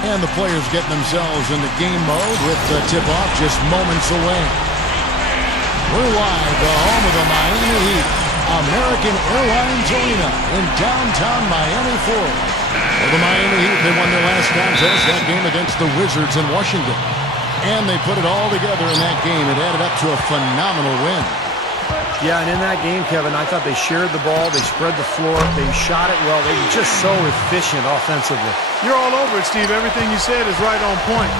And the players getting themselves into game mode with the tip-off just moments away. We're live, the home of the Miami Heat, American Airlines Arena in downtown Miami, Florida. Well, the Miami Heat, they won their last contest, that game against the Wizards in Washington. And they put it all together in that game. It added up to a phenomenal win. Yeah, and in that game, Kevin, I thought they shared the ball, they spread the floor, they shot it well. They were just so efficient offensively. You're all over it, Steve. Everything you said is right on point.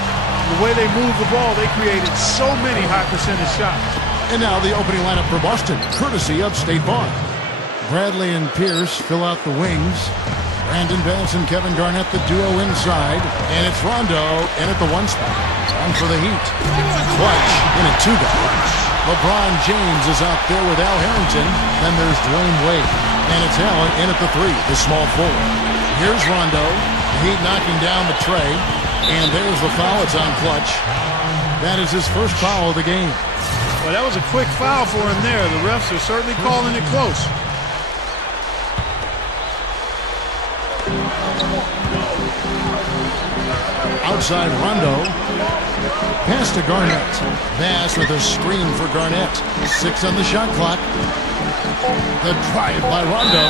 The way they moved the ball, they created so many high-percentage shots. And now the opening lineup for Boston, courtesy of State Farm. Bradley and Pierce fill out the wings. Brandon Bass and Kevin Garnett, the duo inside. And it's Rondo in at the one spot. On for the Heat. Clutch in a two-guard. LeBron James is out there with Al Harrington. Then there's Dwayne Wade. And it's Allen in at the three, the small forward. Here's Rondo. The Heat knocking down the tray. And there's the foul. It's on Clutch. That is his first foul of the game. Well, that was a quick foul for him there. The refs are certainly calling it close. Outside Rondo. Pass to Garnett. Bass with a screen for Garnett. 6 on the shot clock. The drive by Rondo.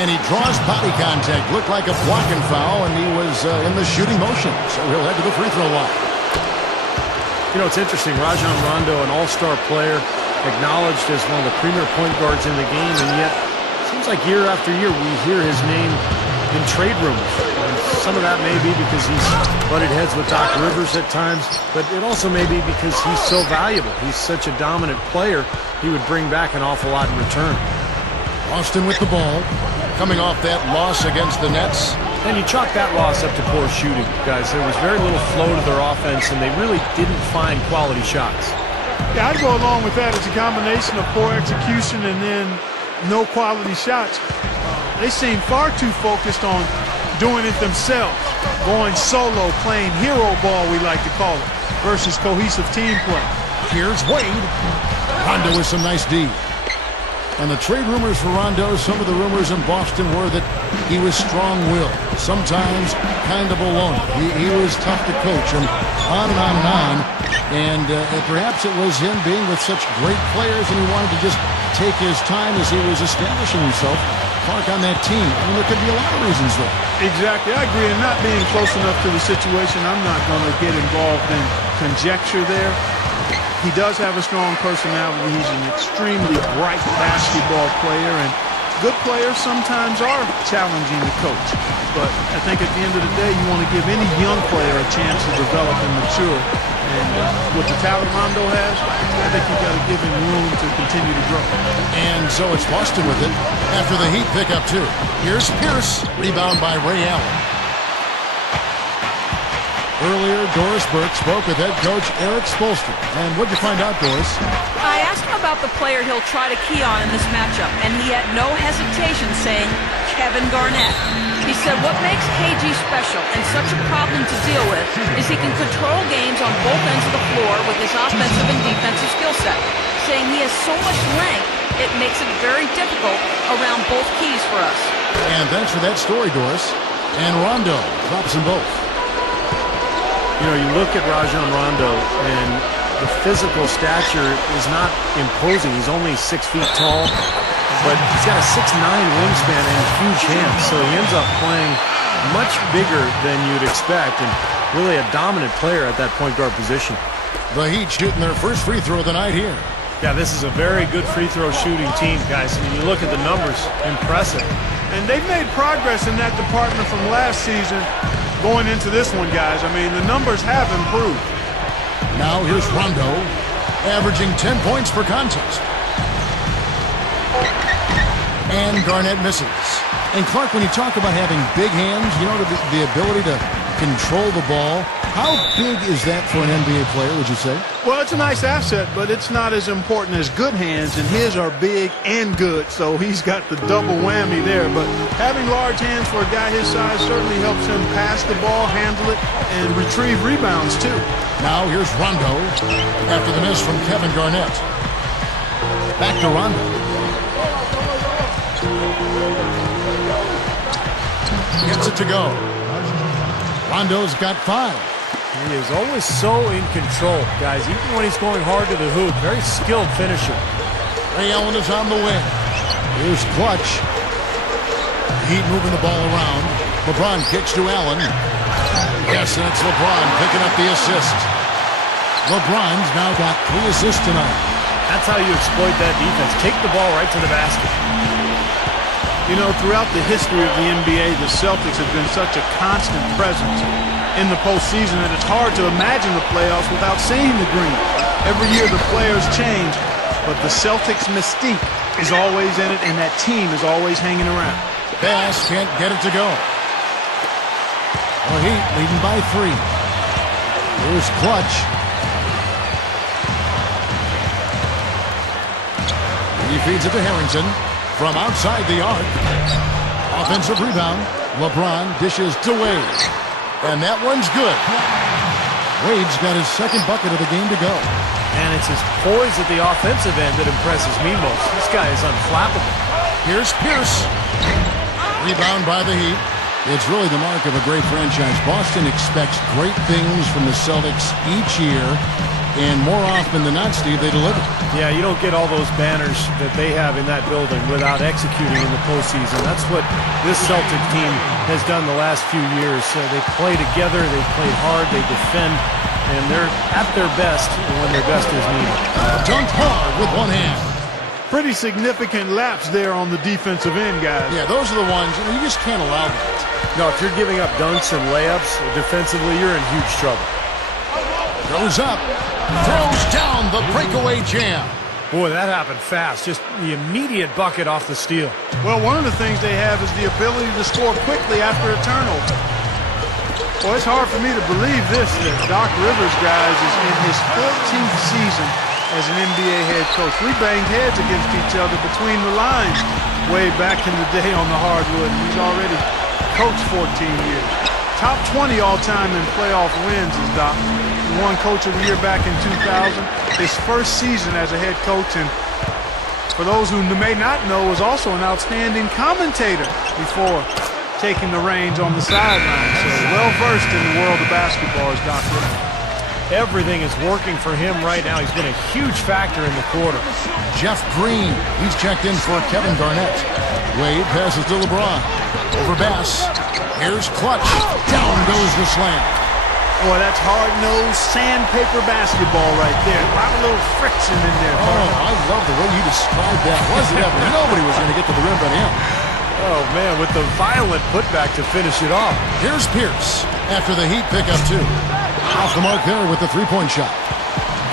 And he draws body contact. Looked like a blocking foul, and he was in the shooting motion. So he'll head to the free throw line. You know, it's interesting. Rajon Rondo, an all-star player, acknowledged as one of the premier point guards in the game, and yet it seems like year after year we hear his name in trade rumors. And some of that may be because he's butted heads with Doc Rivers at times, but it also may be because he's so valuable. He's such a dominant player, he would bring back an awful lot in return. Boston with the ball, coming off that loss against the Nets. And you chalk that loss up to poor shooting, guys. There was very little flow to their offense, and they really didn't find quality shots. Yeah, I'd go along with that. It's a combination of poor execution and then no quality shots. They seem far too focused on doing it themselves, going solo, playing hero ball, we like to call it, versus cohesive team play. Here's Wade. Rondo with some nice D. And the trade rumors for Rondo, some of the rumors in Boston were that he was strong-willed, sometimes kind of a loner. He was tough to coach, and on and on and on. And perhaps it was him being with such great players, and he wanted to just take his time as he was establishing himself. Clark on that team. I mean, there could be a lot of reasons there. Exactly. I agree. And not being close enough to the situation, I'm not going to get involved in conjecture there. He does have a strong personality. He's an extremely bright basketball player, and good players sometimes are challenging the coach. But I think at the end of the day, you want to give any young player a chance to develop and mature. And with the talent Rondo has, I think you've got to give him room to continue to grow. And so it's Boston with it after the Heat pick up two. Here's Pierce. Rebound by Ray Allen. Earlier, Doris Burke spoke with head coach Eric Spoelstra. And what'd you find out, Doris? I asked him about the player he'll try to key on in this matchup, and he had no hesitation saying Kevin Garnett. He said what makes KG special and such a problem to deal with is he can control games on both ends of the floor with his offensive and defensive skill set. Saying he has so much length, it makes it very difficult around both keys for us. And thanks for that story, Doris. And Rondo drops them both. You know, you look at Rajon Rondo, and the physical stature is not imposing. He's only 6 feet tall, but he's got a 6'9" wingspan and huge hands, so he ends up playing much bigger than you'd expect, and really a dominant player at that point guard position. The Heat shooting their first free throw of the night here. Yeah, this is a very good free throw shooting team, guys. I mean, you look at the numbers, impressive. And they've made progress in that department from last season going into this one, guys. I mean, the numbers have improved. Now here's Rondo, averaging 10 points per contest. And Garnett misses. And Clark, when you talk about having big hands, you know, the ability to control the ball, how big is that for an NBA player, would you say? Well, it's a nice asset, but it's not as important as good hands, and his are big and good, so he's got the double whammy there. But having large hands for a guy his size certainly helps him pass the ball, handle it, and retrieve rebounds, too. Now here's Rondo after the miss from Kevin Garnett. Back to Rondo. Gets it to go. Rondo's got 5. He is always so in control, guys, even when he's going hard to the hoop. Very skilled finisher. Ray Allen is on the wing. Here's Clutch. Heat moving the ball around. LeBron kicks to Allen. Yes, and it's LeBron picking up the assist. LeBron's now got 3 assists tonight. That's how you exploit that defense. Take the ball right to the basket. You know, throughout the history of the NBA, the Celtics have been such a constant presence in the postseason that it's hard to imagine the playoffs without seeing the green. Every year the players change, but the Celtics mystique is always in it, and that team is always hanging around. Bass can't get it to go. The Heat leading by 3. Here's Clutch. He feeds it to Harrington from outside the arc. Offensive rebound. LeBron dishes to Wade. And that one's good. Wade's got his second bucket of the game to go. And it's his poise at the offensive end that impresses me most. This guy is unflappable. Here's Pierce. Rebound by the Heat. It's really the mark of a great franchise. Boston expects great things from the Celtics each year. And more often than not, Steve, they deliver. Yeah, you don't get all those banners that they have in that building without executing in the postseason. That's what this Celtic team has done the last few years. They play together, they play hard, they defend, and they're at their best when their best is needed. Dunked hard with one hand. Pretty significant laps there on the defensive end, guys. Yeah, those are the ones, you just can't allow that. No, if you're giving up dunks and layups defensively, you're in huge trouble. Goes up. Throws down the breakaway jam. Boy, that happened fast. Just the immediate bucket off the steal. Well, one of the things they have is the ability to score quickly after a turnover. Well, it's hard for me to believe this, that Doc Rivers, guys, is in his 14th season as an NBA head coach. We banged heads against each other between the lines way back in the day on the hardwood, and he's already coached 14 years. Top 20 all-time in playoff wins is Doc. He won Coach of the Year back in 2000. His first season as a head coach, and for those who may not know, was also an outstanding commentator before taking the reins on the sideline. So well-versed in the world of basketball is Doc Rivers. Everything is working for him right now. He's been a huge factor in the quarter. Jeff Green, he's checked in for Kevin Garnett. Wade passes to LeBron. Over Bass. Here's Clutch. Down goes the slam. Boy, that's hard-nosed sandpaper basketball right there. A lot of little friction in there. Oh, I love the way you described that. Was it ever? Nobody was going to get to the rim but him. Oh, man, with the violent putback to finish it off. Here's Pierce after the Heat pick up 2. Off the mark there with the three-point shot.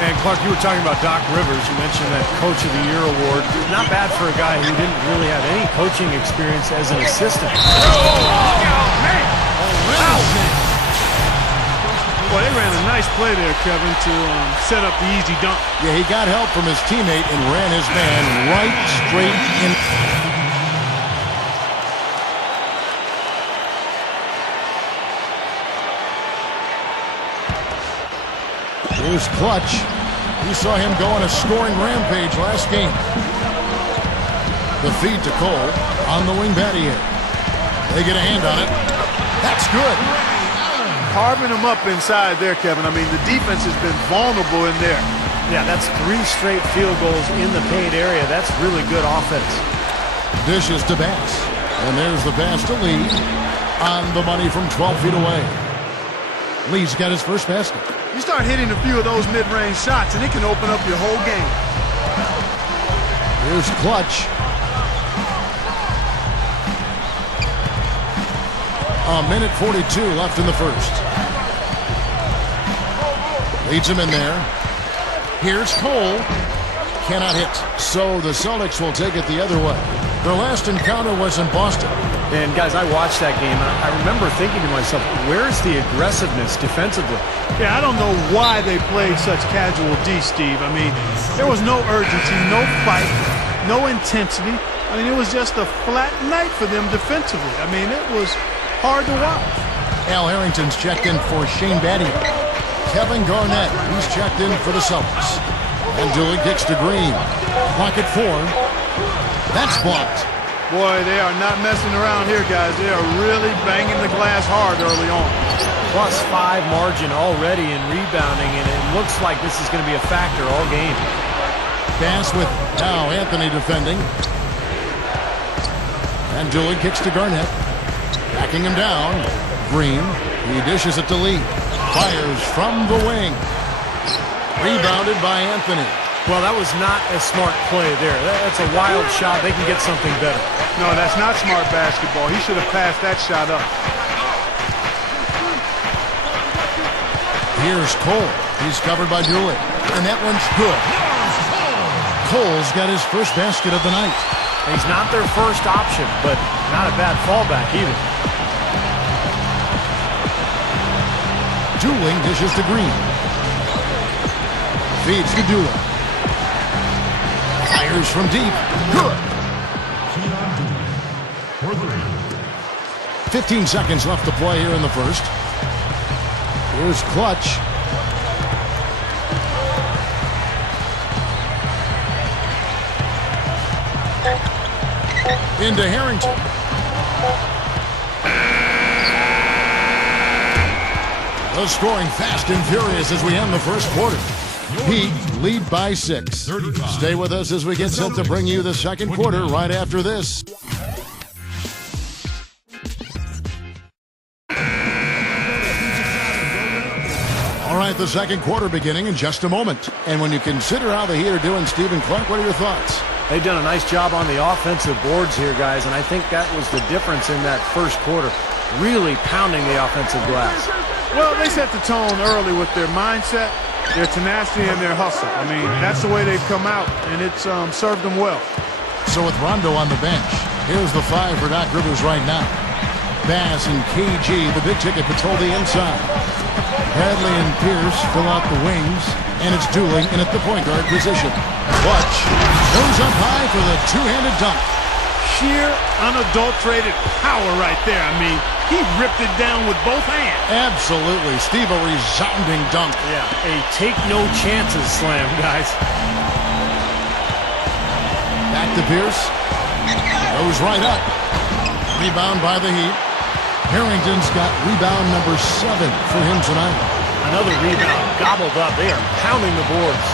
And, Clark, you were talking about Doc Rivers. You mentioned that Coach of the Year award. Not bad for a guy who didn't really have any coaching experience as an assistant. Boy, they ran a nice play there, Kevin, to set up the easy dunk. Yeah, he got help from his teammate and ran his man right straight in. Here's Clutch. We saw him go on a scoring rampage last game. The feed to Cole on the wing Battier. They get a hand on it. That's good. Carving them up inside there, Kevin. I mean, the defense has been vulnerable in there. Yeah, that's 3 straight field goals in the paint area. That's really good offense. Dishes to Bass. And there's the pass to Lee. On the money from 12 feet away. Lee's got his first basket. You start hitting a few of those mid-range shots, and it can open up your whole game. Here's Clutch. A minute 42 left in the first. Leads him in there. Here's Cole. Cannot hit. So the Celtics will take it the other way. Their last encounter was in Boston. And, guys, I watched that game. I remember thinking to myself, where's the aggressiveness defensively? Yeah, I don't know why they played such casual D, Steve. I mean, there was no urgency, no fight, no intensity. I mean, it was just a flat night for them defensively. I mean, it was hard to watch. Al Harrington's checked in for Shane Battier. Kevin Garnett, he's checked in for the Celtics. And Dooley kicks to Green. Clock at 4. That's blocked. Boy, they are not messing around here, guys. They are really banging the glass hard early on. +5 margin already in rebounding, and it looks like this is going to be a factor all game. Pass with now Anthony defending. And Dooley kicks to Garnett. Backing him down. Green. He dishes it to Lee. Fires from the wing. Rebounded by Anthony. Well, that was not a smart play there. That's a wild shot. They can get something better. No, that's not smart basketball. He should have passed that shot up. Here's Cole. He's covered by Dooley. And that one's good. Cole's got his first basket of the night. He's not their first option, but not a bad fallback either. Dooley dishes to Green. Feeds to Dooley. Fires from deep. Good. 15 seconds left to play here in the first. Here's Clutch. Into Harrington. The scoring fast and furious as we end the first quarter. Heat lead by 6. Stay with us as we get set to bring you the second quarter right after this. All right, the second quarter beginning in just a moment. And when you consider how the Heat are doing, Stephen Clark, what are your thoughts? They've done a nice job on the offensive boards here, guys, and I think that was the difference in that first quarter, really pounding the offensive glass. Well, they set the tone early with their mindset, their tenacity, and their hustle. I mean, that's the way they've come out, and it's served them well. So with Rondo on the bench, here's the 5 for Doc Rivers right now. Bass and KG, the big ticket, patrol the inside. Bradley and Pierce fill out the wings, and it's Dooley in at the point guard position. Clutch goes up high for the two-handed dunk. Sheer, unadulterated power right there. I mean, he ripped it down with both hands. Absolutely. Steve, a resounding dunk. Yeah, a take-no-chances slam, guys. Back to Pierce. Goes right up. Rebound by the Heat. Harrington's got rebound number 7 for him tonight. Another rebound gobbled up. They are pounding the boards.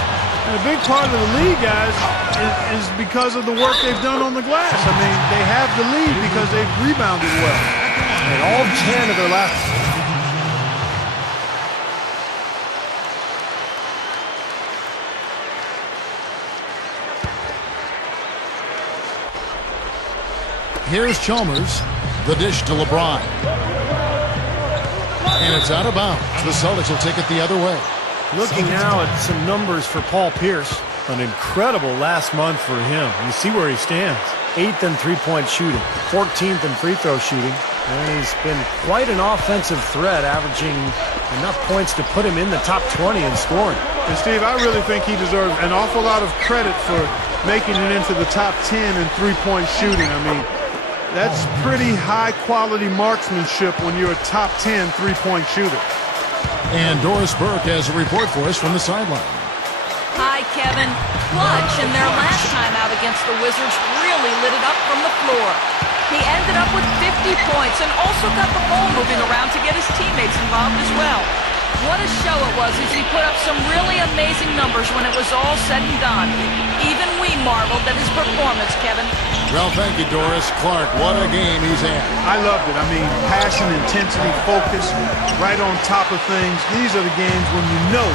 And a big part of the lead, guys, is because of the work they've done on the glass. I mean, they have the lead because they've rebounded well. And all 10 of their last... Here's Chalmers. The dish to LeBron. And it's out of bounds. The Celtics will take it the other way. Looking now at some numbers for Paul Pierce. An incredible last month for him. You see where he stands. 8th in three-point shooting. 14th in free throw shooting. And he's been quite an offensive threat, averaging enough points to put him in the top 20 in scoring. And Steve, I really think he deserves an awful lot of credit for making it into the top 10 in three-point shooting. I mean, that's pretty high-quality marksmanship when you're a top 10 three-point shooter. And Doris Burke has a report for us from the sideline. Hi, Kevin. Clutch in their last time out against the Wizards really lit it up from the floor. He ended up with 50 points and also got the ball moving around to get his teammates involved as well. What a show it was as he put up some really amazing numbers when it was all said and done. Even we marveled at his performance, Kevin. Well, thank you, Doris. Clark, what a game he's had. I loved it. I mean, passion, intensity, focus, right on top of things. These are the games when you know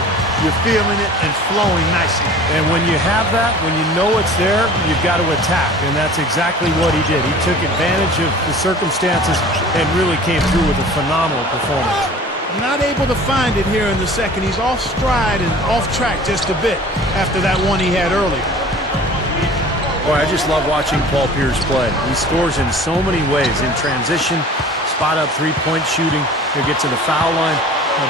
you're feeling it and flowing nicely. And when you have that, when you know it's there, you've got to attack. And that's exactly what he did. He took advantage of the circumstances and really came through with a phenomenal performance. Not able to find it here in the second. He's off stride and off track just a bit after that one he had earlier. Boy, I just love watching Paul Pierce play. He scores in so many ways. In transition, spot up three-point shooting. He gets to the foul line.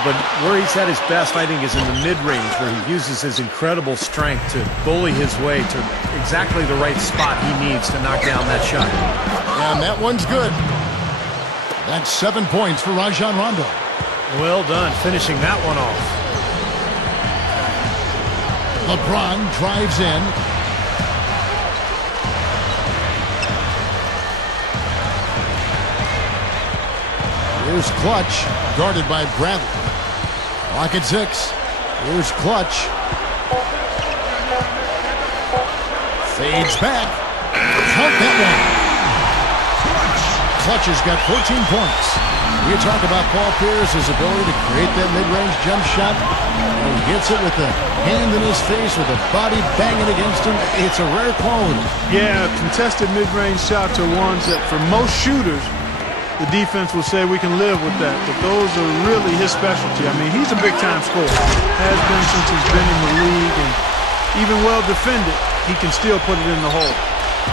But where he's at his best, I think, is in the mid-range, where he uses his incredible strength to bully his way to exactly the right spot he needs to knock down that shot. And that one's good. That's 7 points for Rajon Rondo. Well done, finishing that one off. LeBron drives in. Here's Clutch, guarded by Bradley. Clock at 6. Here's Clutch. Fades back. Count that one. Clutch has got 14 points. You talk about Paul Pierce's ability to create that mid-range jump shot. And he hits it with a hand in his face, with a body banging against him. It's a rare quality. Yeah, contested mid-range shots are ones that for most shooters, the defense will say we can live with that. But those are really his specialty. I mean, he's a big-time scorer. Has been since he's been in the league. And even well defended, he can still put it in the hole.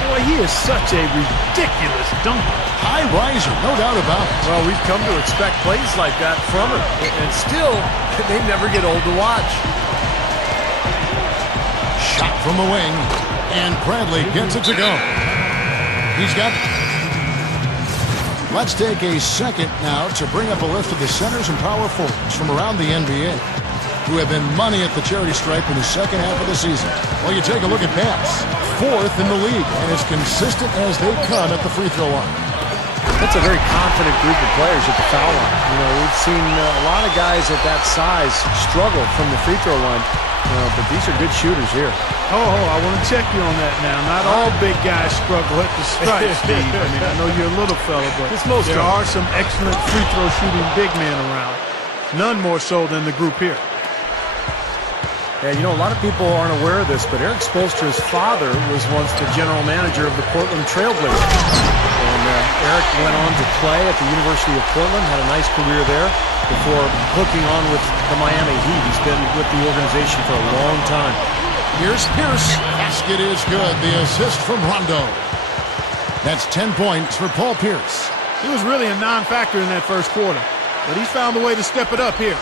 Boy, he is such a ridiculous dunker. High riser, no doubt about it. Well, we've come to expect plays like that from him. And still, they never get old to watch. Shot from the wing. And Bradley gets it to go. He's got... Let's take a second now to bring up a list of the centers and power forwards from around the NBA who have been money at the charity stripe in the second half of the season. Well, you take a look at Bass, 4th in the league, and as consistent as they come at the free throw line. That's a very confident group of players at the foul line. You know, we've seen a lot of guys at that size struggle from the free throw line, but these are good shooters here. I want to check you on that now. Not all big guys struggle at the stripe, Steve. I mean, I know you're a little fella, but there are some excellent free throw shooting big men around. None more so than the group here. Yeah, you know, a lot of people aren't aware of this, but Eric Spoelstra's father was once the general manager of the Portland Trailblazers. And Eric went on to play at the University of Portland, had a nice career there before hooking on with the Miami Heat. He's been with the organization for a long time. Here's Pierce. Basket is good. The assist from Rondo. That's 10 points for Paul Pierce. He was really a non-factor in that first quarter, but he's found a way to step it up here.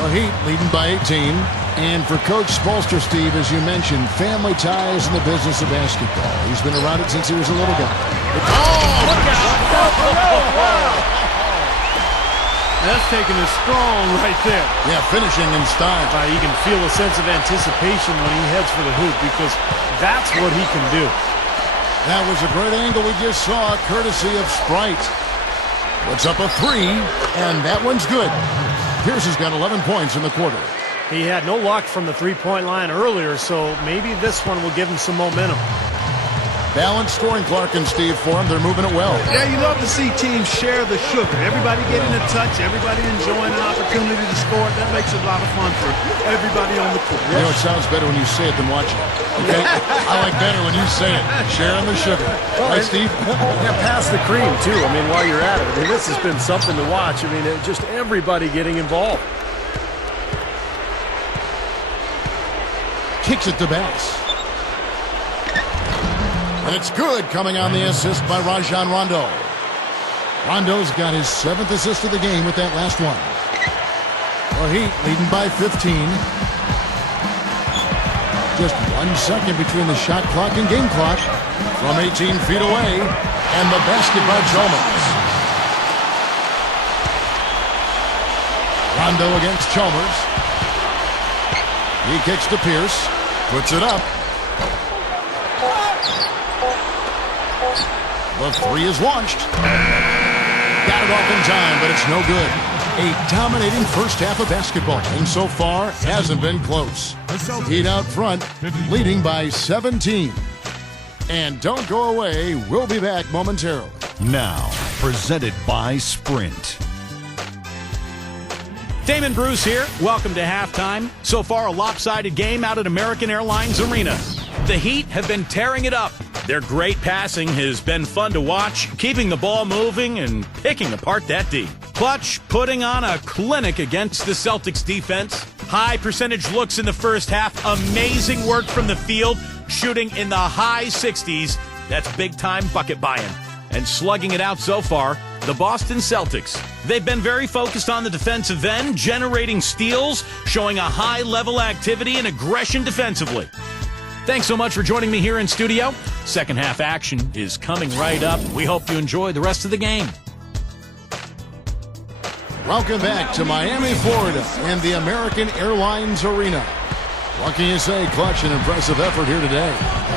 The Heat leading by 18. And for Coach Spoelstra, Steve, as you mentioned, family ties in the business of basketball. He's been around it since he was a little guy. Look out! Wow. That's taking it strong right there. Yeah, finishing in style. You can feel a sense of anticipation when he heads for the hoop because that's what he can do. That was a great angle we just saw, courtesy of Sprite. Puts up a 3, and that one's good. Pierce has got 11 points in the quarter. He had no luck from the three-point line earlier, so maybe this one will give him some momentum. Balanced scoring, Clark and Steve, for him. They're moving it well. Yeah, you love to see teams share the sugar. Everybody getting a touch, everybody enjoying an opportunity to score. That makes it a lot of fun for everybody on the court. You know, it sounds better when you say it than watch it. Okay? I like better when you say it. Sharing the sugar. Right, Steve? Yeah, pass the cream, too. I mean, while you're at it. I mean, this has been something to watch. I mean, just everybody getting involved. Kicks it to Bass. And it's good, coming on the assist by Rajon Rondo. Rondo's got his 7th assist of the game with that last one. The Heat leading by 15. Just 1 second between the shot clock and game clock. From 18 feet away. And the basket by Chalmers. Rondo against Chalmers. He kicks to Pierce. Puts it up. The 3 is launched. Got it off in time, but it's no good. A dominating first half of basketball, and so far hasn't been close. Heat out front, leading by 17. And don't go away. We'll be back momentarily. Now, presented by Sprint. Damon Bruce here. Welcome to halftime. So far, a lopsided game out at American Airlines Arena. The Heat have been tearing it up. Their great passing has been fun to watch, keeping the ball moving and picking apart that D. Clutch putting on a clinic against the Celtics defense. High percentage looks in the first half. Amazing work from the field, shooting in the high 60s. That's big-time bucket buying. And slugging it out so far, the Boston Celtics. They've been very focused on the defensive end, generating steals, showing a high-level activity and aggression defensively. Thanks so much for joining me here in studio. Second half action is coming right up. We hope you enjoy the rest of the game. Welcome back to Miami, Florida, and the American Airlines Arena. What can you say? Clutch, an impressive effort here today.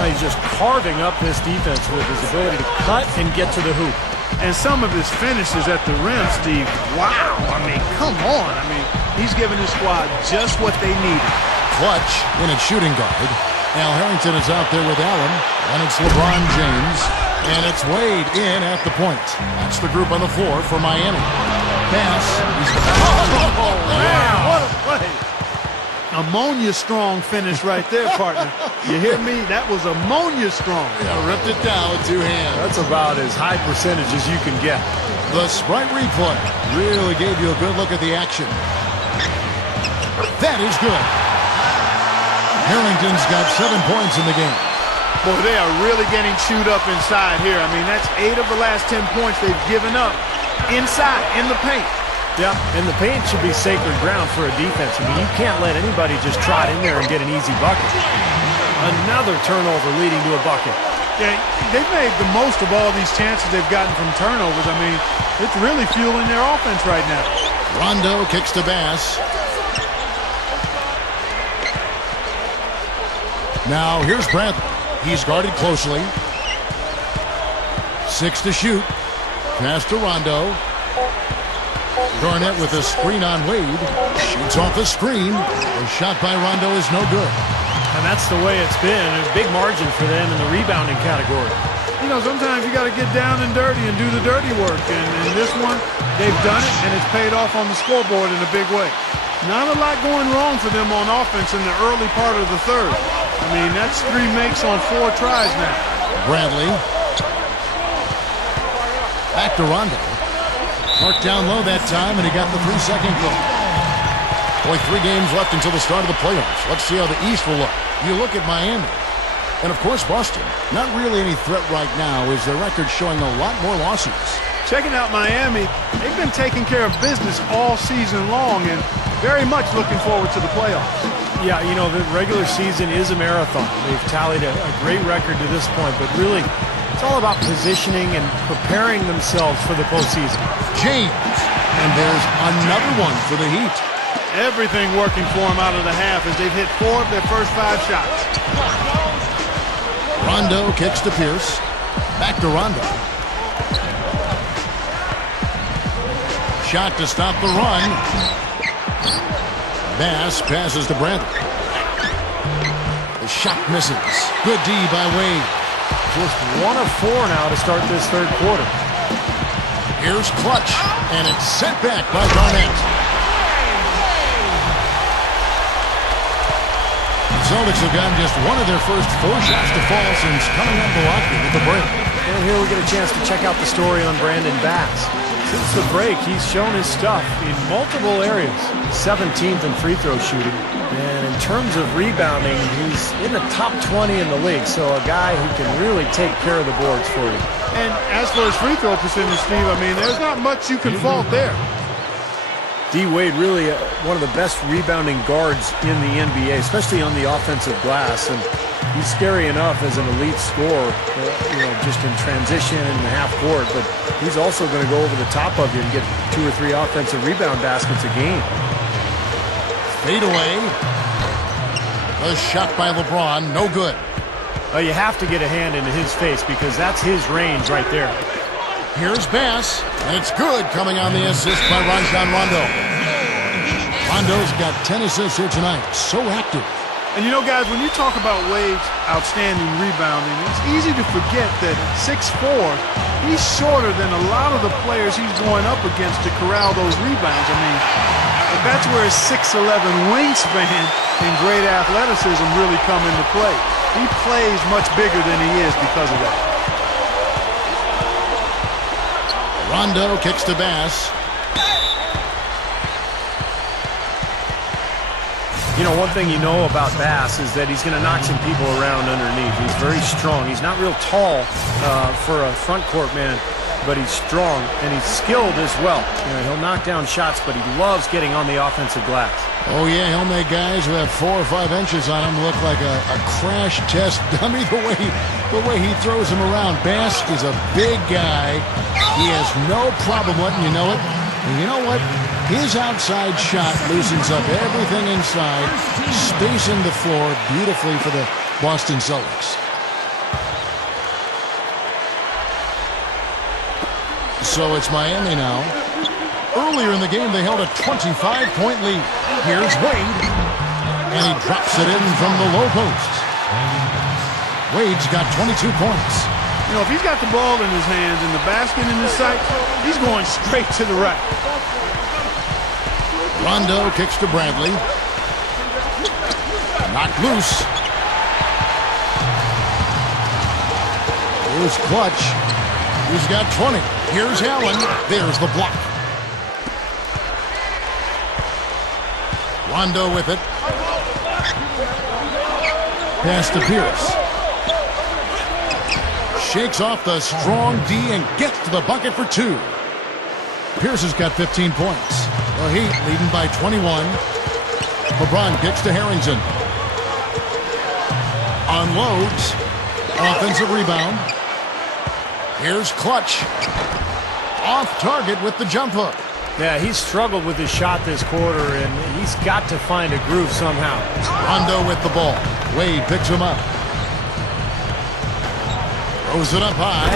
He's just carving up this defense with his ability to cut and get to the hoop. And some of his finishes at the rim, Steve, wow. I mean, come on. I mean, he's giving his squad just what they needed. Clutch in at shooting guard. Al Harrington is out there with Allen. And it's LeBron James. And it's Wade in at the point. That's the group on the floor for Miami. Pass. Oh, man, what a play. Ammonia strong finish right there, partner. You hear me? That was ammonia strong. Yeah, ripped it down with two hands. That's about as high percentage as you can get. The Sprite replay really gave you a good look at the action. That is good. Harrington's got 7 points in the game. Boy, they are really getting chewed up inside here. I mean, that's 8 of the last 10 points they've given up inside, in the paint. Yeah, and the paint should be sacred ground for a defense. I mean, you can't let anybody just trot in there and get an easy bucket. Another turnover leading to a bucket. Yeah, they've made the most of all these chances they've gotten from turnovers. I mean, it's really fueling their offense right now. Rondo kicks to Bass. Now, here's Bradley. He's guarded closely. 6 to shoot. Pass to Rondo. Garnett with a screen on Wade. Shoots off the screen. The shot by Rondo is no good. And that's the way it's been. A big margin for them in the rebounding category. You know, sometimes you got to get down and dirty and do the dirty work. And in this one, they've done it, and it's paid off on the scoreboard in a big way. Not a lot going wrong for them on offense in the early part of the third. I mean, that's 3 makes on 4 tries now. Bradley. Back to Rondo. Marked down low that time, and he got the 3-second goal. Boy, 3 games left until the start of the playoffs. Let's see how the East will look. You look at Miami. And, of course, Boston. Not really any threat right now, is their record showing a lot more losses. Checking out Miami, they've been taking care of business all season long and very much looking forward to the playoffs. Yeah, you know, the regular season is a marathon. They've tallied a great record to this point, but really, it's all about positioning and preparing themselves for the postseason. James. And there's another one for the Heat. Everything working for them out of the half as they've hit 4 of their first 5 shots. Rondo kicks to Pierce. Back to Rondo. Shot to stop the run. Bass passes to Bradley. The shot misses. Good D by Wade. Just 1 of 4 now to start this third quarter. Here's Clutch, and it's sent back by Garnett. The Celtics have gotten just 1 of their first 4 shots to fall since coming up Milwaukee with the break. And here we get a chance to check out the story on Brandon Bass. Since the break, he's shown his stuff in multiple areas. 17th in free throw shooting. And in terms of rebounding, he's in the top 20 in the league. So a guy who can really take care of the boards for you. And as for his free throw percentage, Steve, I mean, there's not much you can fault there. D. Wade really one of the best rebounding guards in the NBA, especially on the offensive glass. And he's scary enough as an elite scorer, you know, just in transition and the half court. But he's also going to go over the top of you and get 2 or 3 offensive rebound baskets a game. Fade away. A shot by LeBron, no good. You have to get a hand into his face because that's his range right there. Here's Bass, and it's good coming on the assist by Rajon Rondo. Rondo's got 10 assists here tonight. So active. And you know, guys, when you talk about Wade's outstanding rebounding, it's easy to forget that 6'4", he's shorter than a lot of the players he's going up against to corral those rebounds. I mean, that's where his 6'11" wingspan and great athleticism really come into play. He plays much bigger than he is because of that. Rondo kicks to Bass. You know, one thing you know about Bass is that he's going to knock some people around underneath. He's very strong. He's not real tall for a front court man, but he's strong and he's skilled as well. You know, he'll knock down shots, but he loves getting on the offensive glass. Oh, yeah, he'll make guys who have 4 or 5 inches on him look like a crash test dummy the way he throws them around. Bass is a big guy. He has no problem letting you know it. And you know what? His outside shot loosens up everything inside, spacing the floor beautifully for the Boston Celtics. So it's Miami now. Earlier in the game, they held a 25-point lead. Here's Wade. And he drops it in from the low post. Wade's got 22 points. You know, if he's got the ball in his hands and the basket in his sight, he's going straight to the rack. Rondo kicks to Bradley. Knocked loose. Here's Clutch. He's got 20. Here's Allen. There's the block. Rondo with it. Pass to Pierce. Shakes off the strong D and gets to the bucket for 2. Pierce has got 15 points. The Heat leading by 21. LeBron kicks to Harrington. Unloads. Offensive rebound. Here's Clutch. Off target with the jump hook. Yeah, he's struggled with his shot this quarter, and he's got to find a groove somehow. Rondo with the ball. Wade picks him up. Throws it up high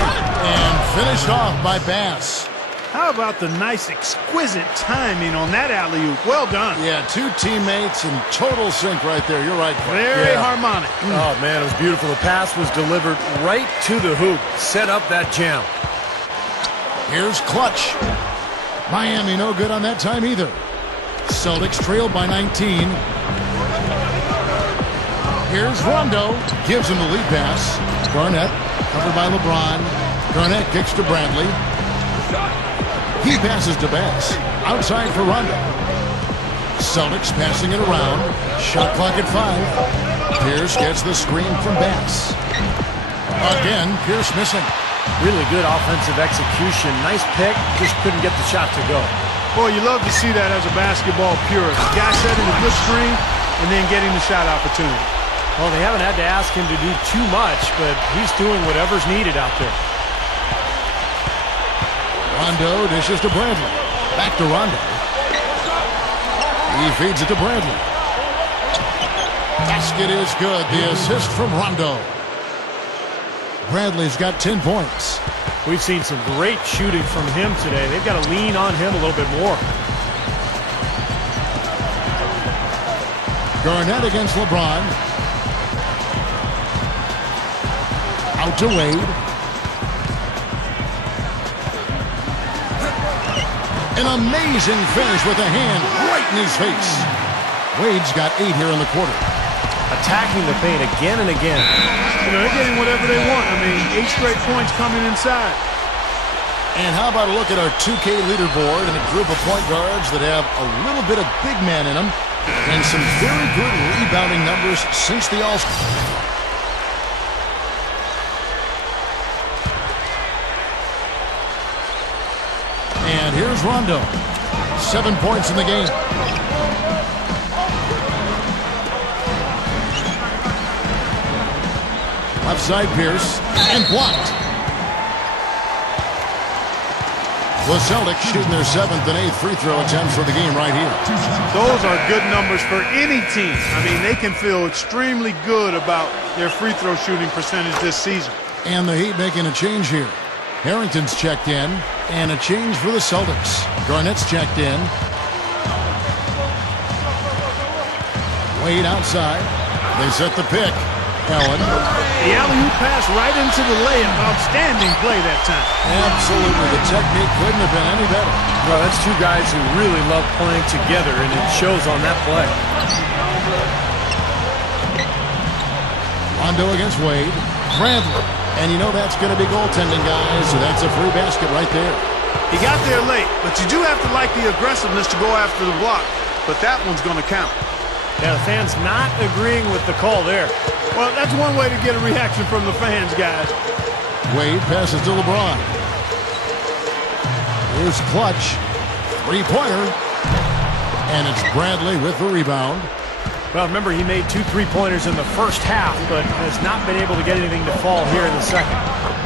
and finished off by Bass. How about the nice, exquisite timing on that alley-oop? Well done. Yeah, 2 teammates in total sync right there. You're right. Very harmonic. Oh, man, it was beautiful. The pass was delivered right to the hoop. Set up that jam. Here's Clutch. Miami no good on that time either. Celtics trailed by 19. Here's Rondo. Gives him the lead pass. Garnett covered by LeBron. Garnett kicks to Bradley. He passes to Bass. Outside for Rondo. Celtics passing it around. Shot clock at 5. Pierce gets the screen from Bass. Again, Pierce missing. Really good offensive execution. Nice pick. Just couldn't get the shot to go. Boy, you love to see that as a basketball purist. Guy setting a good screen and then getting the shot opportunity. Well, they haven't had to ask him to do too much, but he's doing whatever's needed out there. Rondo dishes to Bradley. Back to Rondo. He feeds it to Bradley. Basket is good. The assist from Rondo. Bradley's got 10 points. We've seen some great shooting from him today. They've got to lean on him a little bit more. Garnett against LeBron. Out to Wade. An amazing finish with a hand right in his face. Wade's got 8 here in the quarter. Attacking the paint again and again. You know, they're getting whatever they want. I mean, 8 straight points coming inside. And how about a look at our 2K leaderboard and a group of point guards that have a little bit of big man in them and some very good rebounding numbers since the All-Star. And here's Rondo. 7 points in the game. Left side Pierce and blocked. The Celtics shooting their 7th and 8th free throw attempts for the game right here. Those are good numbers for any team. I mean, they can feel extremely good about their free throw shooting percentage this season. And the Heat making a change here. Harrington's checked in, and a change for the Celtics. Garnett's checked in. Wade outside. They set the pick. Allen. The alley-oop pass right into the layup. Outstanding play that time. Absolutely. The technique couldn't have been any better. Well, that's 2 guys who really love playing together, and it shows on that play. Rondo against Wade. Bradley. And you know that's going to be goaltending, guys, so that's a free basket right there. He got there late, but you do have to like the aggressiveness to go after the block. But that one's going to count. Yeah, the fans not agreeing with the call there. Well, that's one way to get a reaction from the fans, guys. Wade passes to LeBron. Here's Clutch. 3-pointer. And it's Bradley with the rebound. Well, remember, he made 2 3-pointers in the first half, but has not been able to get anything to fall here in the second.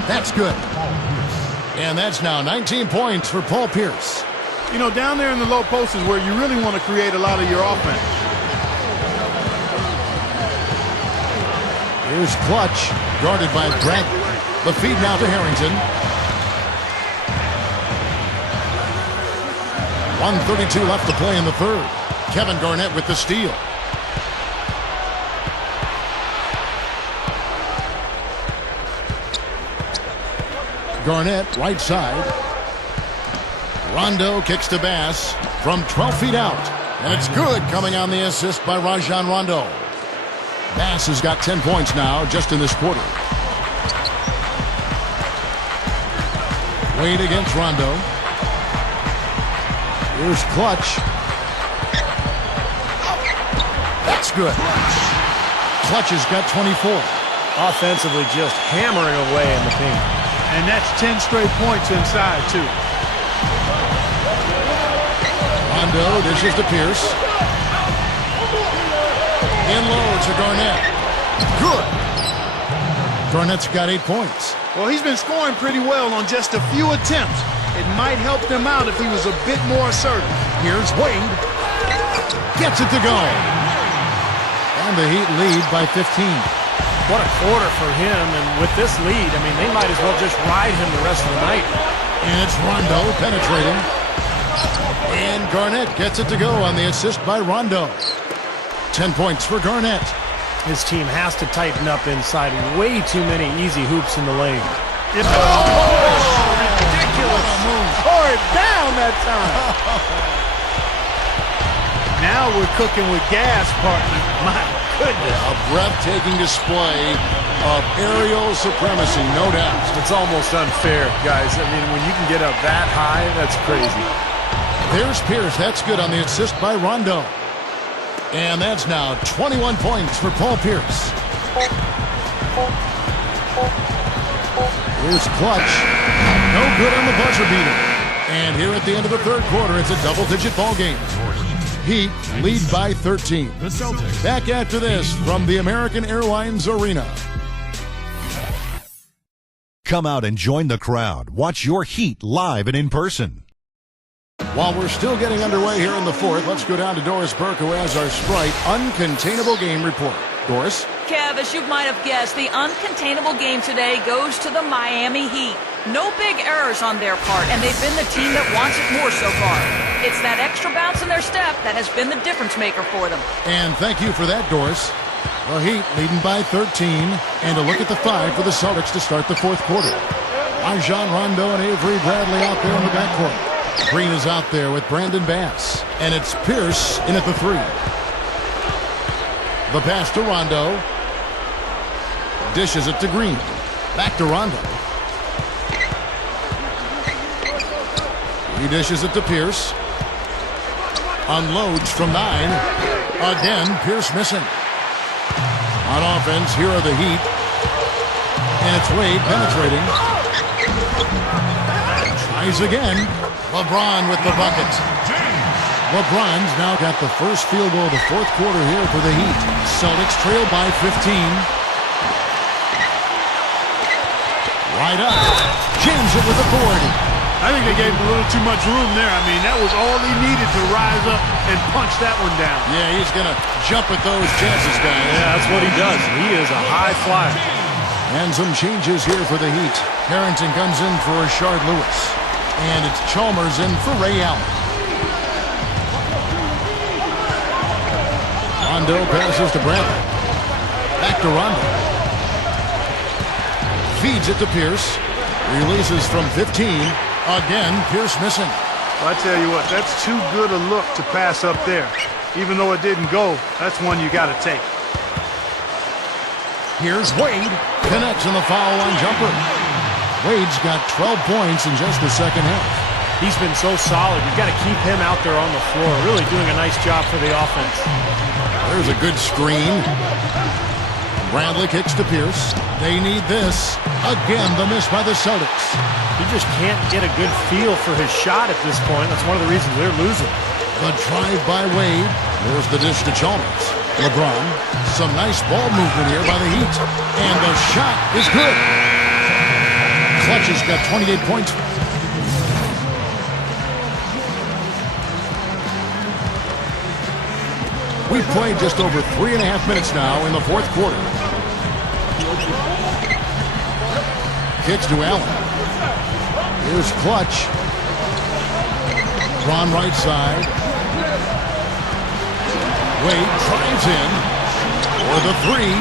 That's good. And that's now 19 points for Paul Pierce. You know, down there in the low post is where you really want to create a lot of your offense. Here's Clutch, guarded by Bradley. The feed now to Harrington. 1:32 left to play in the third. Kevin Garnett with the steal. Garnett, right side. Rondo kicks to Bass from 12 feet out. And it's good, coming on the assist by Rajon Rondo. Bass has got 10 points now just in this quarter. Wade against Rondo. Here's Clutch. That's good. Clutch has got 24. Offensively, just hammering away in the paint. And that's 10 straight points inside, too. Rondo dishes to Pierce. In low to Garnett. Good. Garnett's got 8 points. Well, he's been scoring pretty well on just a few attempts. It might help them out if he was a bit more assertive. Here's Wade. Gets it to go. And the Heat lead by 15. What a quarter for him, and with this lead, I mean, they might as well just ride him the rest of the night. And it's Rondo penetrating. And Garnett gets it to go on the assist by Rondo. 10 points for Garnett. His team has to tighten up inside. Way too many easy hoops in the lane. Ridiculous. Tore it down that time. Now we're cooking with gas, partner. My goodness. A breathtaking display of aerial supremacy, no doubt. It's almost unfair, guys. I mean, when you can get up that high, that's crazy. There's Pierce. That's good on the assist by Rondo. And that's now 21 points for Paul Pierce. Here's Clutch. No good on the buzzer beater. And here at the end of the third quarter, it's a double-digit ball game. Heat lead by 13. The Celtics. Back after this from the American Airlines Arena. Come out and join the crowd. Watch your Heat live and in person. While we're still getting underway here in the fourth, let's go down to Doris Burke, who has our Sprite Uncontainable Game Report. Doris? Kev, as you might have guessed, the uncontainable game today goes to the Miami Heat. No big errors on their part, and they've been the team that wants it more so far. It's that extra bounce in their step that has been the difference maker for them. And thank you for that, Doris. The Heat leading by 13, and a look at the 5 for the Celtics to start the fourth quarter. Rajon Rondo and Avery Bradley out there in the backcourt. Green is out there with Brandon Bass, and it's Pierce in at the 3. The pass to Rondo. Dishes it to Green. Back to Rondo. He dishes it to Pierce. Unloads from 9. Again, Pierce missing. On offense, here are the Heat. And it's Wade penetrating. Tries again. LeBron with the bucket. LeBron's now got the first field goal of the fourth quarter here for the Heat. Celtics trail by 15. Right up. Jams it with authority. I think they gave him a little too much room there. I mean, that was all he needed to rise up and punch that one down. Yeah, he's going to jump at those chances, guys. Yeah, that's what he does. He is a high flyer. And some changes here for the Heat. Harrington comes in for Rashard Lewis. And it's Chalmers in for Ray Allen. Rondo passes to Bradley. Back to Rondo. Feeds it to Pierce. Releases from 15. Again, Pierce missing. Well, I tell you what, that's too good a look to pass up there. Even though it didn't go, that's one you got to take. Here's Wade. Connects on the foul line jumper. Wade's got 12 points in just the second half. He's been so solid. You've got to keep him out there on the floor. Really doing a nice job for the offense. There's a good screen. Bradley kicks to Pierce. They need this. Again, the miss by the Celtics. He just can't get a good feel for his shot at this point. That's one of the reasons they're losing. The drive by Wade. There's the dish to Chalmers. LeBron. Some nice ball movement here by the Heat. And the shot is good. Clutch has got 28 points. We've played just over 3.5 minutes now in the fourth quarter. Kicks to Allen. Here's Clutch. LeBron right side. Wade drives in for the three.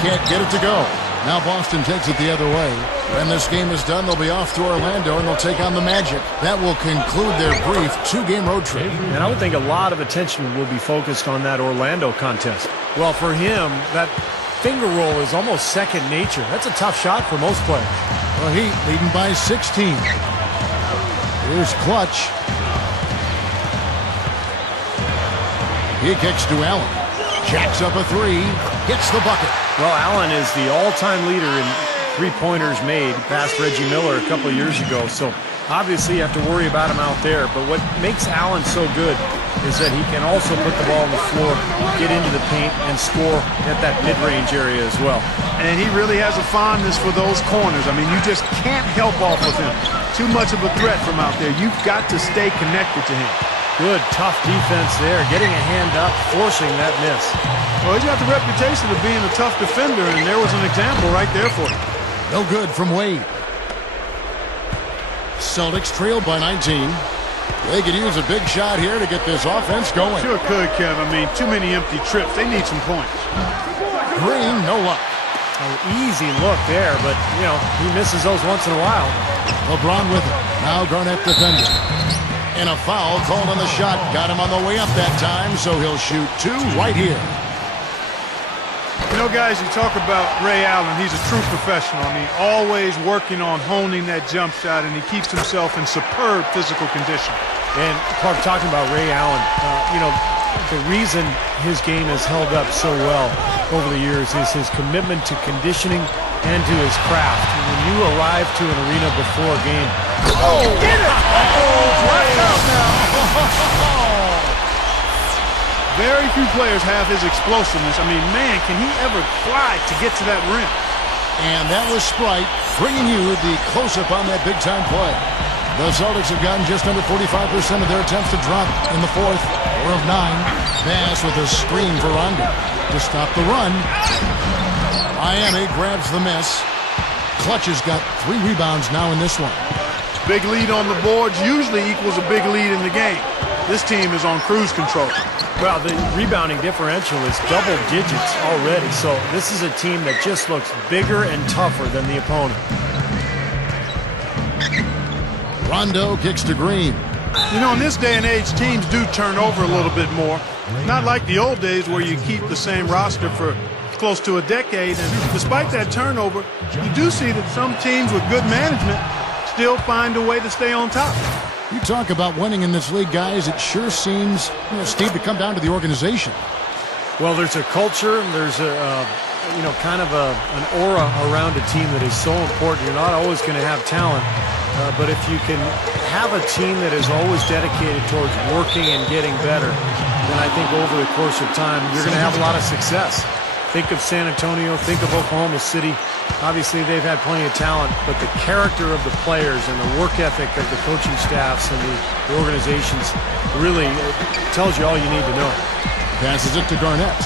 Can't get it to go. Now Boston takes it the other way. When this game is done, they'll be off to Orlando, and they'll take on the Magic. That will conclude their brief 2-game road trip. And I would think a lot of attention will be focused on that Orlando contest. Well, for him, that finger roll is almost second nature. That's a tough shot for most players. The Heat leading by 16. Here's Clutch. He kicks to Allen. Jacks up a three. Gets the bucket. Well, Allen is the all-time leader in three-pointers made past Reggie Miller a couple of years ago. So obviously you have to worry about him out there. But what makes Allen so good is that he can also put the ball on the floor, get into the paint, and score at that mid-range area as well. And he really has a fondness for those corners. I mean, you just can't help off of him. Too much of a threat from out there. You've got to stay connected to him. Good, tough defense there. Getting a hand up, forcing that miss. Well, he's got the reputation of being a tough defender, and there was an example right there for him. No good from Wade. Celtics trailed by 19. They could use a big shot here to get this offense going. Sure could, Kev. I mean, too many empty trips. They need some points. Green, no luck. An easy look there, but, you know, he misses those once in a while. LeBron with it. Now Garnett defending. And a foul called on the shot. Got him on the way up that time, so he'll shoot two right here. You know, guys, you talk about Ray Allen. He's a true professional. I mean, always working on honing that jump shot, and he keeps himself in superb physical condition. And Clark, talking about Ray Allen, you know, the reason his game has held up so well over the years is his commitment to conditioning and to his craft. When you arrive to an arena before a game, Get it! Watch out now. Very few players have his explosiveness. I mean, man, can he ever fly to get to that rim? And that was Sprite bringing you the close-up on that big-time play. The Celtics have gotten just under 45% of their attempts to drop in the fourth. 4 of 9. Bass with a screen for Rondo to stop the run. Miami grabs the miss. Clutch has got 3 rebounds now in this one. Big lead on the boards usually equals a big lead in the game. This team is on cruise control. well, the rebounding differential is double digits already. So this is a team that just looks bigger and tougher than the opponent. Rondo kicks to Green. You know, in this day and age, teams do turn over a little bit more. Not like the old days where you keep the same roster for close to a decade. And despite that turnover, you do see that some teams with good management still find a way to stay on top. You talk about winning in this league, guys. It sure seems, Steve, to come down to the organization. Well, there's a culture, and there's a kind of an aura around a team that is so important. You're not always going to have talent, but if you can have a team that is always dedicated towards working and getting better, then I think over the course of time, you're going to have a lot of success. Think of San Antonio, think of Oklahoma City. Obviously, they've had plenty of talent, but the character of the players and the work ethic of the coaching staffs and the organizations really tells you all you need to know. Passes it to Garnett.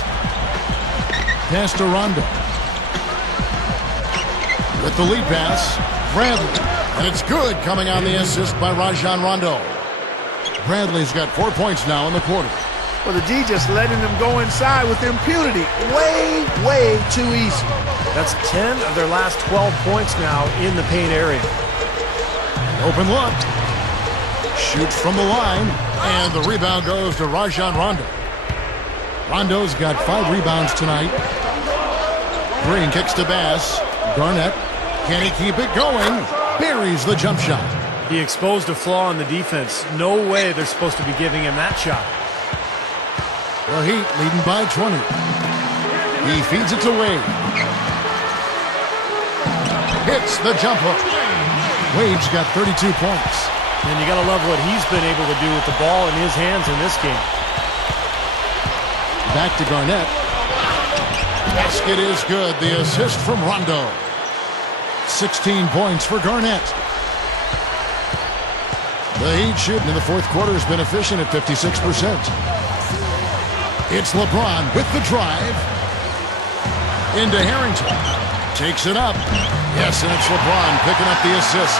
Pass to Rondo. With the lead pass, Bradley. And it's good, coming on the assist by Rajon Rondo. Bradley's got 4 points now in the quarter. Well, the D just letting them go inside with impunity. Way, way too easy. That's 10 of their last 12 points now in the paint area. Open look. Shoots from the line. And the rebound goes to Rajon Rondo. Rondo's got 5 rebounds tonight. Green kicks to Bass. Garnett. Can he keep it going? Buries the jump shot. He exposed a flaw in the defense. No way they're supposed to be giving him that shot. The Heat leading by 20. He feeds it to Wade. Hits the jump hook. Wade's got 32 points. And you got to love what he's been able to do with the ball in his hands in this game. Back to Garnett. Basket is good. The assist from Rondo. 16 points for Garnett. The Heat shooting in the fourth quarter has been efficient at 56%. It's LeBron with the drive. Into Harrington. Takes it up. Yes, and it's LeBron picking up the assist.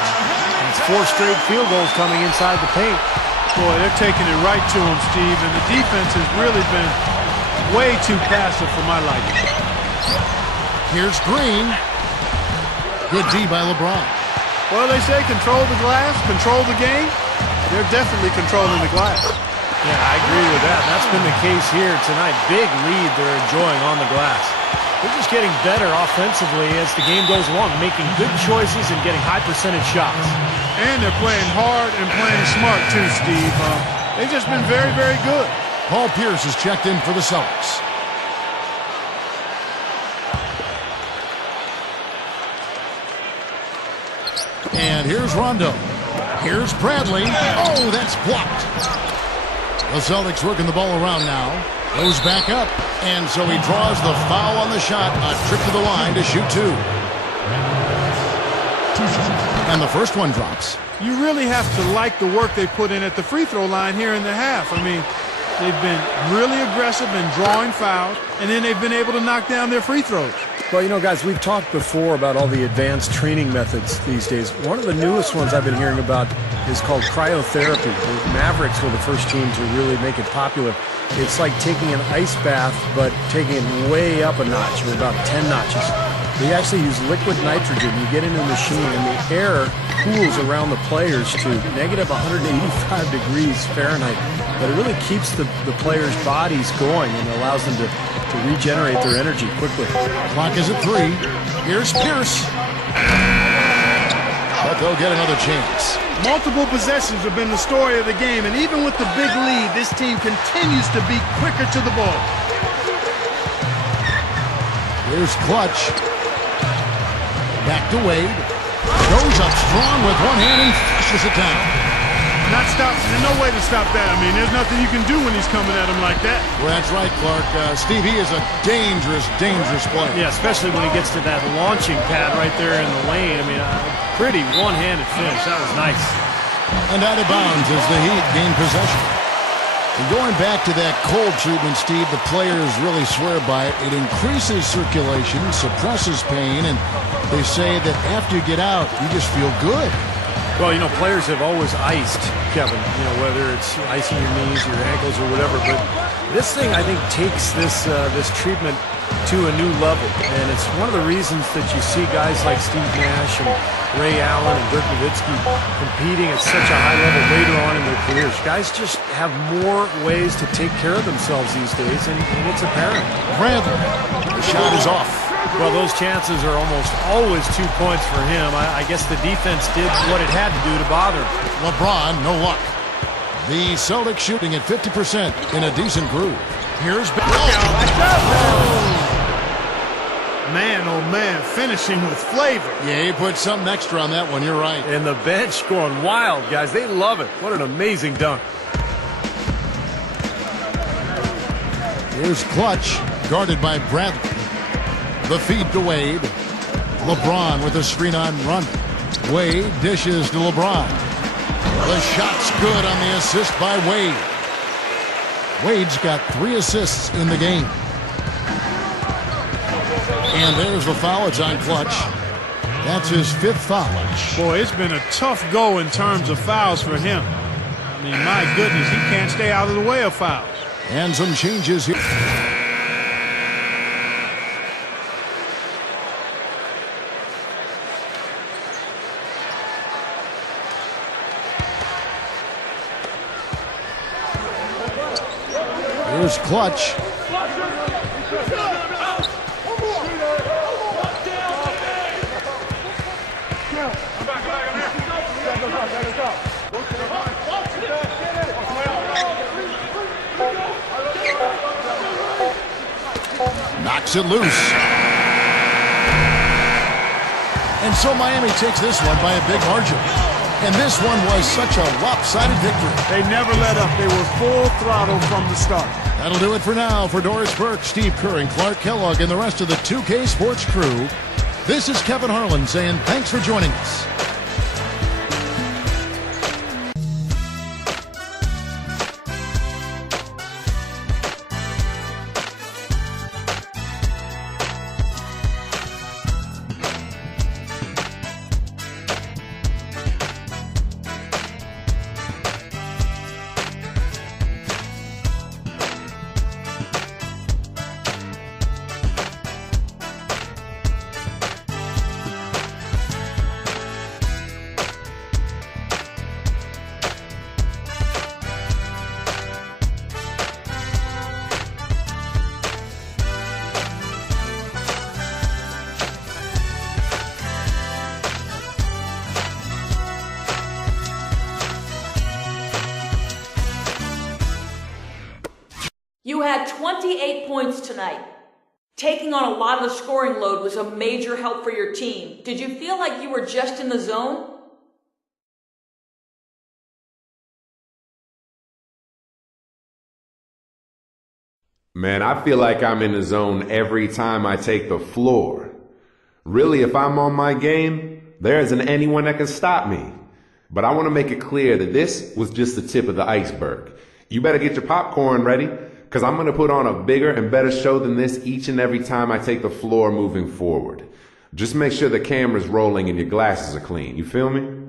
It's 4 straight field goals coming inside the paint. Boy, they're taking it right to him, Steve, and the defense has really been way too passive for my liking. Here's Green. Good D by LeBron. Well, they say control the glass, control the game. They're definitely controlling the glass. Yeah, I agree with that. That's been the case here tonight. Big lead they're enjoying on the glass. They're just getting better offensively as the game goes along, making good choices and getting high percentage shots. And they're playing hard and playing smart too, Steve. They've just been very, very good. Paul Pierce is checked in for the Celtics. And here's Rondo. Here's Bradley. Oh, that's blocked. The Celtics working the ball around now. Goes back up. And so he draws the foul on the shot. A trip to the line to shoot two. And the first one drops. You really have to like the work they put in at the free throw line here in the half. I mean, they've been really aggressive in drawing fouls, and then they've been able to knock down their free throws. Well, you know, guys, we've talked before about all the advanced training methods these days. One of the newest ones I've been hearing about is called cryotherapy. The Mavericks were the first team to really make it popular. It's like taking an ice bath, but taking it way up a notch, or about 10 notches. They actually use liquid nitrogen. You get into the machine, and the air cools around the players to negative 185 degrees Fahrenheit. But it really keeps the players' bodies going and allows them to regenerate their energy quickly. Clock is at 3. Here's Pierce. But they'll get another chance. Multiple possessions have been the story of the game, and even with the big lead, this team continues to be quicker to the ball. Here's Clutch. Back to Wade. Goes up strong with one hand and flushes it down. Not stop. There's no way to stop that. I mean, there's nothing you can do when he's coming at him like that. Well, that's right, Clark. Steve, he is a dangerous, dangerous player. Yeah, especially when he gets to that launching pad right there in the lane. I mean, pretty one-handed finish. That was nice. And out of bounds as the Heat gain possession. And going back to that cold treatment, Steve, the players really swear by it. It increases circulation, suppresses pain, and they say that after you get out, you just feel good. Well, you know, players have always iced, Kevin, you know, whether it's icing your knees, your ankles, or whatever. But this thing, I think, takes this treatment to a new level. And it's one of the reasons that you see guys like Steve Nash and Ray Allen and Dirk Nowitzki competing at such a high level later on in their careers. Guys just have more ways to take care of themselves these days, and it's apparent. Bradley, the shot is off. Well, those chances are almost always 2 points for him. I guess the defense did what it had to do to bother him. LeBron, no luck. The Celtics shooting at 50% in a decent groove. Here's Man, oh man, finishing with flavor. Yeah, he put something extra on that one. You're right. And the bench going wild, guys. They love it. What an amazing dunk. Here's Clutch, guarded by Bradley. The feed to Wade. LeBron with a screen on run. Wade dishes to LeBron. The shot's good on the assist by Wade. Wade's got 3 assists in the game. And there's the foul. It's on Clutch. That's his 5th foul. Boy, it's been a tough go in terms of fouls for him. I mean, my goodness, he can't stay out of the way of fouls. And some changes here. Here's Clutch. Knocks it loose. And so Miami takes this one by a big margin. And this one was such a lopsided victory. They never let up. They were full throttle from the start. That'll do it for now. For Doris Burke, Steve Kerr, and Clark Kellogg, and the rest of the 2K Sports crew, this is Kevin Harlan saying thanks for joining us. You had 28 points tonight. Taking on a lot of the scoring load was a major help for your team. Did you feel like you were just in the zone? Man, I feel like I'm in the zone every time I take the floor. Really, if I'm on my game, there isn't anyone that can stop me. But I want to make it clear that this was just the tip of the iceberg. You better get your popcorn ready, because I'm going to put on a bigger and better show than this each and every time I take the floor moving forward. Just make sure the camera's rolling and your glasses are clean. You feel me?